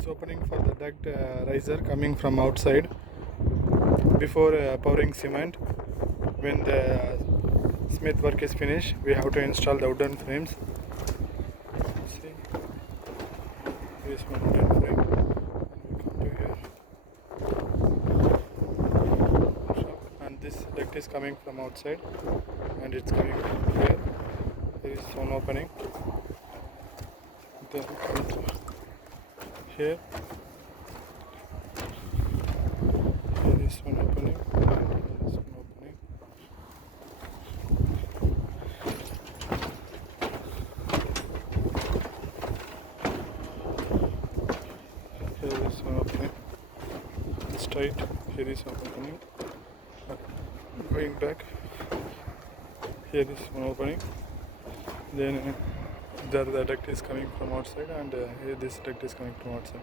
This opening for the duct riser coming from outside before pouring cement. When the smith work is finished, we have to install the wooden frames. See, this one wooden frame. We come to here, and this duct is coming from outside, and it's coming here. There is one opening. Then come to here. Here is one opening, and here is one opening. Here is one opening. Straight. Here is one opening. Going back. Here is one opening. Then the duct is coming from outside, and here this duct is coming from outside.